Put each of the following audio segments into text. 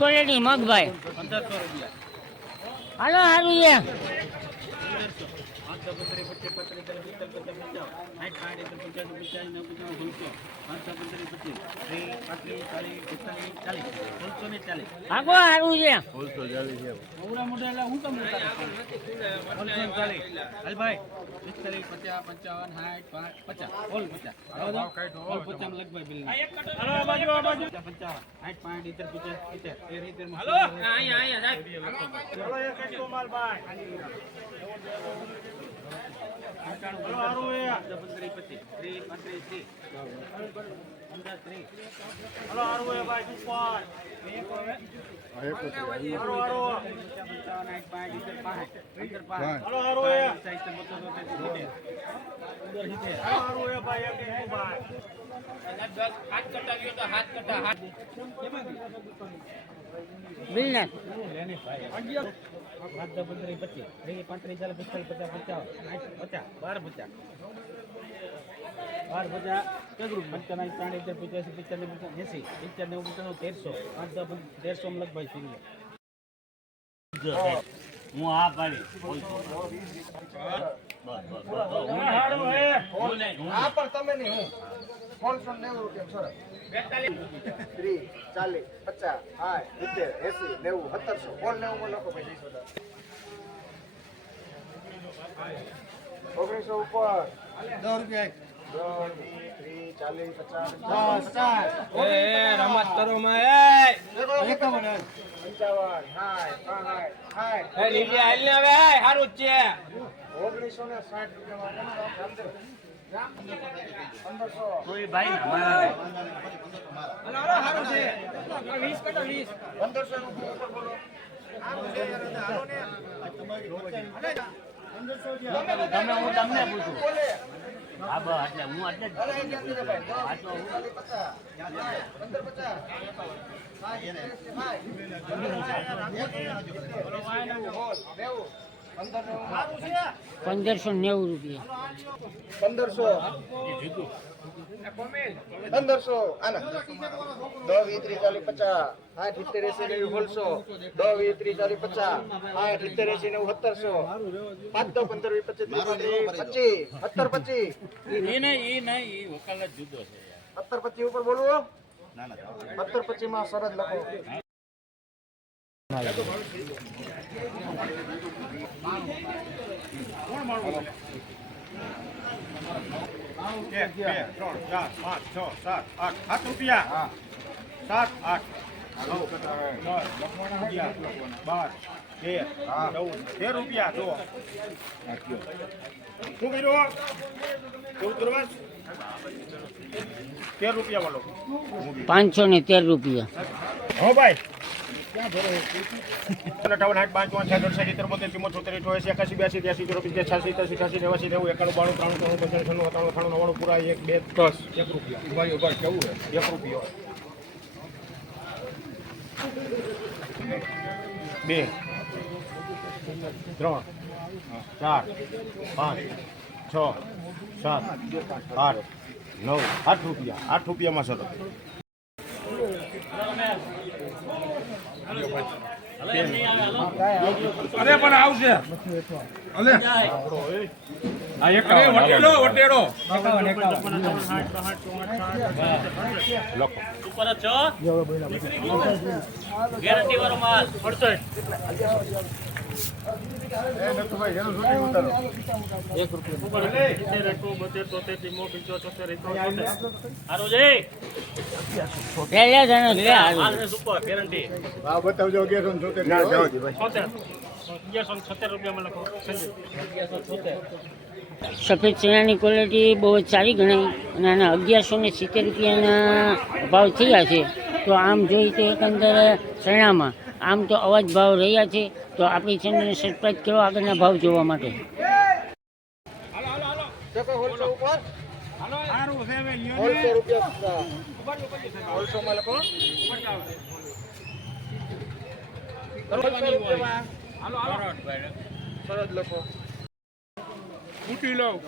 Quality મગભાઈ. હાલો હારું છે પાંચસો પંચાવન સાઠ પચાસ પચાસ પંચોતેર પાંચસો પંદર પચીસ ત્રીસ પાંત્રીસ ચાલીસ પિસ્તાલીસ ચાલીસ પાંચસો ને ચાલીસ આગો હારું છે. ઓવડા મોઢા એટલે હું તમને પાંચસો ચાલીસ હાલ પિસ્તાલીસ પચાસ પંચાવન સાઠ પચાસ ઓલ પચાસ ઓલ પચાસ લગભગ બિલ પંચાવન સાઠ પાંચ ઇતર પચાસ ઇતર એ રીતે બિલના પંદર પચીસ ત્રીસ પાંત્રીસ ત્રીસ પંદર ત્રીસ બિલને બાર પચાસ બાર પચાસ પંચાણું ત્રણ હજાર પચાસી પિસ્તાલીસ પચાસ એસી પંચાણું પંચાણું તેરસો પાંચ દસ તેરસો લગભગ થઈ હું આ પાડી. આ પણ તમે નહીં હું. ત્રણસો નેવું રૂપિયા સરસ. ત્રીસ ચાલીસ પચાસ સાઠ સિત્તેર એસી નેવું સત્તરસો. કોણ નેવું માં લખો ભાઈ ઓગણીસો ઉપર. દસ રૂપિયા ત્રીસ ચાલીસ પચાસ. પચાસ રમત કરો એકાવન પંચાવન સાઠ સાઠ સાઠ સારું છે. ઓગણીસો ને સાઠ રૂપિયા પંદરસો કોઈ ભાઈ પંદરસો રૂપિયા. ઉપર બોલો તમે હું તમને પૂછું. હા બસ એટલે હું એટલે જ પંદરસો નેવું રૂપિયા. પંદરસો. પંદરસો. આના. દસ વીસ ત્રીસ ચાલીસ પચાસ. આઠ ઇત્તેર એસી નેવું સોળસો દસ વીસ ત્રીસ ચાલીસ પચાસ. આઠ ઇત્તેર એસી નેવું સત્તરસો. પાંચ દસ પંદર વીસ પચીસ. ત્રીસ પચીસ. સત્તર પચીસ. એ નહીં એ નહીં વકાલત જુદો છે સત્તર પચીસ ઉપર બોલવો સત્તર પચીસમાં સરસ લખો. એક બે ત્રણ ચાર પાંચ છ સાત આઠ. સાત રૂપિયા? સાત આઠ. બાર તેર ચૌદ. તેર રૂપિયા જુઓ. શું કર્યું ચૌદ કરવા? તેર રૂપિયા વાળો પાંચસો ને તેર રૂપિયા. હો ભાઈ. અઠાવન આઠ પાંચ પાંચ છ દસ સિત્તેર બોતેર ચુમ્મોતેર છોતેર અઠ્યાસી એકાસી બ્યાસી ત્યાસી ચોવીસ છ્યાસી ત્યાસી અઠ્યાસી નેવાસી નેવું એકાણું બાણું ત્રાણું ત્રણ પચાસ છન્નું સત્તાણું અઠાણું નવ્વાણું પૂરા એક બે દસ એક બે ત્રણ, ચાર, પાંચ, છ, સાત, આઠ, નવ, આઠ રૂપિયા, આઠ રૂપિયામાં સર અરે પણ આવશે અલે. આ એક વટેડો વટેડો ઉપર જ છો ગેરંટી વાળો માલ સારું છે લે બતાવજો અગિયારસો ને છોતેર ના અગિયારસો ને છોતેર રૂપિયામાં લખો અગિયારસો છોતેર સફેદ ચણાની ક્વોલિટી બહુ જ સારી ગણાય. અને આના અગિયારસો ને સિત્તેર રૂપિયાના ભાવ થયા છે. તો આમ જોઈએ તો એકંદરે ચણામાં. આમ તો અવાજ ભાવ રહ્યા છે. તો આપણી ચેનલને સબસ્ક્રાઈબ કરો આગળના ભાવ જોવા માટે. સારું છે હવે. હોલસો રૂપિયા હોલસો માં લખો. સરસ લખો. ફૂટી લઉં.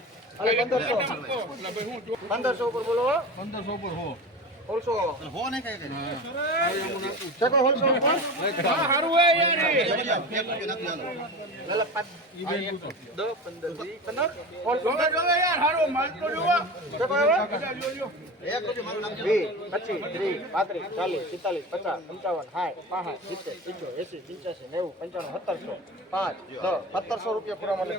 પંદરસો. પંદરસો. ઉપર બોલો પંદરસો ઉપર હો. હોલસો. ચકો હોલસો. હે યાર હોલસો. જોવે યાર માલ તો જોવા ચકો સાઠ પાસઠ સિત્તેર સિત્તેર એસી પંચ્યાસી નેવું પંચાણું સત્તરસો. પાંચ દસ સત્તરસો રૂપિયા પૂરા મને